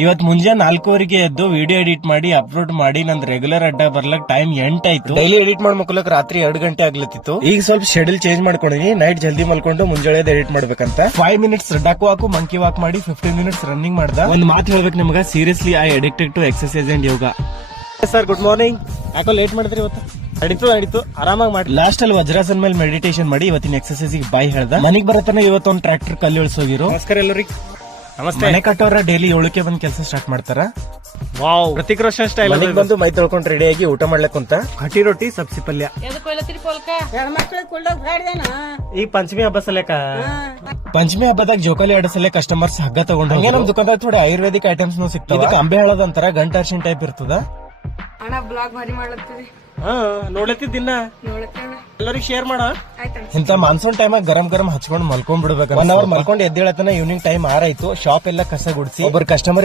ಇವತ್ ಮುಂಜಾನೆ 4:15 ಎದ್ದು ವಿಡಿಯೋ ಎಡಿಟ್ ಮಾಡಿ ಅಪ್ಲೋಡ್ ಮಾಡಿ ನಂದ್ ರೆಗ್ಯುಲರ್ ಅಡ್ಡ ಬರ್ಲಕ್ ಟೈಮ್ 8 ಆಯ್ತು. ಡೈಲಿ ಎಡಿಟ್ ಮಾಡ್ಮಕ್ಲಕ್ ರಾತ್ರಿ 2 ಗಂಟೆ ಆಗ್ಲತ್ತಿತ್ತು. ಈಗ ಸ್ವಲ್ಪ ಶೆಡ್ಯೂಲ್ ಚೇಂಜ್ ಮಾಡ್ಕೊಂಡಿನಿ. ನೈಟ್ ಜಲ್ದಿ ಮಲ್ಕೊಂಡು ಮುಂಜಾನೆ ಎಡಿಟ್ ಮಾಡ್ಬೇಕಂತ 5 ಮಿನಿಟ್ಸ್ ಡಾಕು ವಾಕು ಮಂಕಿ ವಾಕ್ ಮಾಡಿ 15 ಮಿನಿಟ್ಸ್ ರನ್ನಿಂಗ್ ಮಾಡ್ದ. ಒಂದ್ ಮಾತು ಹೇಳ್ಬೇಕು ನಿಮ್ಗ, seriously I addicted to exercise and yoga. Sir good morning. ಯಾಕೋ ಲೇಟ್ ಮಾಡಿದ್ರಿ ಇವತ್ತು? ನಡೀತು ಆರಾಮಾಗಿ ಮಾಡಿ. ಲಾಸ್ಟ್ ಅಲ್ಲಿ ವಜ್ರಾಸನ್ ಮೇಲೆ ಮೆಡಿಟೇಷನ್ ಮಾಡಿ ಇವತ್ತಿನ ಎಕ್ಸರ್ಸೈಸ್ ಬಾಯ್ ಹೇಳ್ದ. ಮನಿಗ್ ಬರತನ ಇವತ್ತೊಂದ್ ಟ್ರಾಕ್ಟರ್ ಕಲ್ಲು ಇಳಿಸೋಗಿರೋ. ನಮಸ್ಕಾರ ಎಲ್ಲರಿಗೆ. ನಮಸ್ತೆ. ಮನೆ ಕಟ್ಟೋರ ಡೈಲಿ 7ಕ್ಕೆ ಬಂದ್ ಕೆಲಸ ಸ್ಟಾರ್ಟ್ ಮಾಡ್ತಾರ. Wow, Prateek Roshan style. ಬಂದು ಮೈ ತೊಳ್ಕೊಂಡು ರೆಡಿ ಆಗಿ ಊಟ ಮಾಡ್ಲಕ್ ಅಂತ ಕಟಿ ರೊಟ್ಟಿ ಸಬ್ಸಿ ಪಲ್ಯ. ಈ ಪಂಚಮಿ ಹಬ್ಬ ಸಲಕ ಪಂಚಮಿ ಹಬ್ಬದಾಗ ಜೋಕಾಲಿ ಆಡಸಲೆ ಕಸ್ಟಮರ್ಸ್ ಹಗ್ಗ ತಗೊಂಡು ಹಂಗೆ ನಮ್ ದುಕಾನದಾಗ ಥೋಡೆ ಆಯುರ್ವೇದಿಕ್ ಐಟಮ್ಸ್ ಸಿಗ್ತಾವ. ಇದಕ್ಕೆ ಅಂಬೆ ಹೇಳೋದಂತರ ಗಂಟ ಅರ್ಶಿನ್ ಟೈಪ್ ಇರ್ತದ. ನೋಡ್ಲತ್ತಿದ್ದಿನ ಎಲ್ಲರಿಗೂ ಶೇರ್ ಮಾಡ. ಇಂತ ಮಾನ್ಸೂನ್ ಟೈಮ್ ಗರಂ ಗರಂ ಹಚ್ಕೊಂಡ್ ಮಲ್ಕೊಂಡ್ ಬಿಡ್ಬೇಕು. 1 ಅವರ್ ಮಲ್ಕೊಂಡ್ ಎದ್ದೇಳತನ ಈವ್ನಿಂಗ್ ಟೈಮ್ 6 ಆಯ್ತು. ಶಾಪ್ ಎಲ್ಲ ಕಸ ಗುಡಿಸಿ ಒಬ್ಬರು ಕಸ್ಟಮರ್